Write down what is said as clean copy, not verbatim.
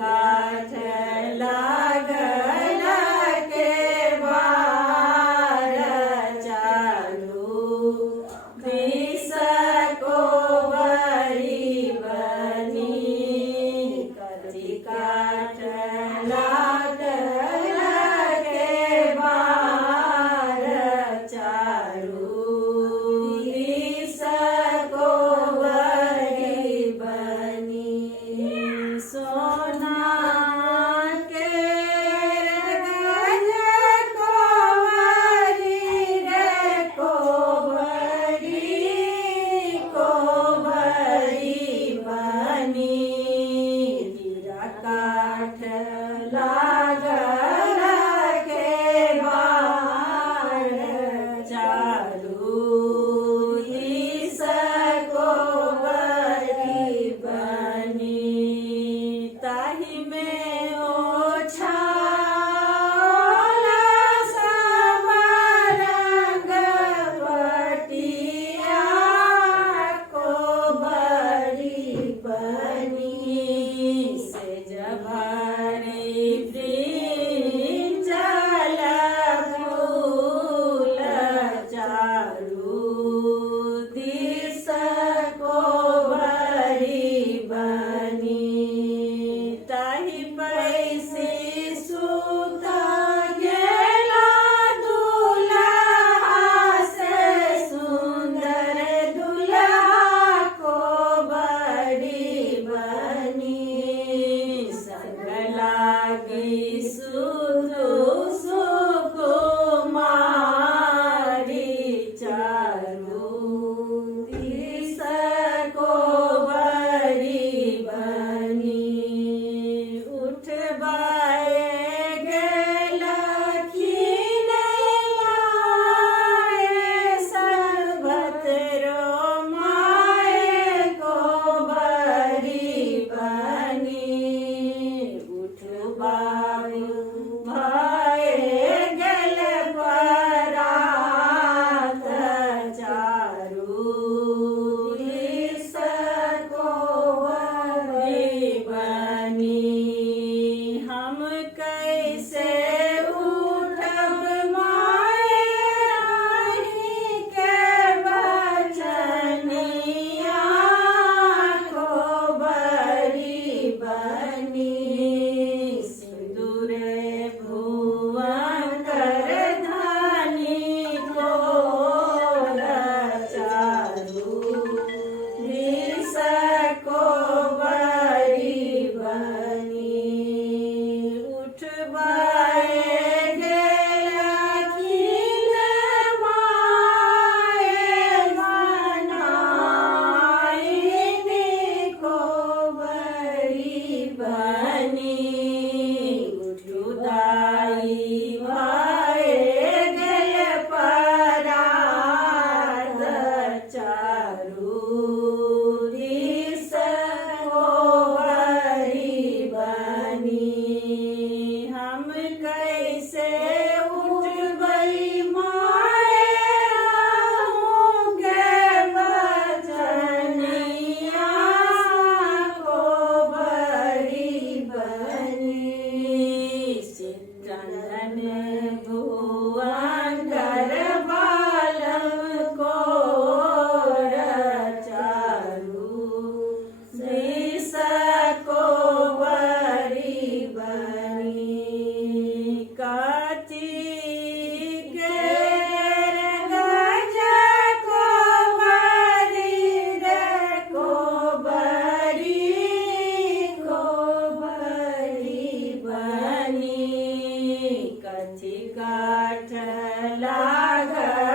काठ लागल के बार चारू दिस को बड़ी बनी कथी काठ लागल के बार चारू दिस को बड़ी बनी सोना के गज कोवरी रे कोवरी बनी हीरा काठ लागल के बार चारू दिस कोवरी बनी ताहि में ओछाओल सब रंग पटिया कोवरी बनी सेज भरी ब्रिंजल फूल चारू दिस कोवरी बनी ताहि पैसी सुत गेला दुल्हा से सुंदर दुल्हा कोवरी बनी संग लागी सुधु सुकुमारी चारू दिस कोवरी बनी उठबाए गेलखिन माए सर्वत रो माए कोवरी बनी उठबाए भए गेल परात चारू दिस कोवरी बनी हम कैसे उठब माए राही के बचनिया कोवरी बनी सिंदूरे भुवन कर धानी कोर चारू दिस कोवरी बनी उठबाए गेलखिन माए मनाइनी कोवरी बनी उठुदाई भए गेल परात चारू दिस कोवरी बनी हम कैसे उठबै माए राहु के बचनिया कोवरी बनी सिंदन भुवन कर बालम कोर चारू दिस कोवरी बनी कथी केर गज कोवरी रे कोवरी बनी कथी काठ लागल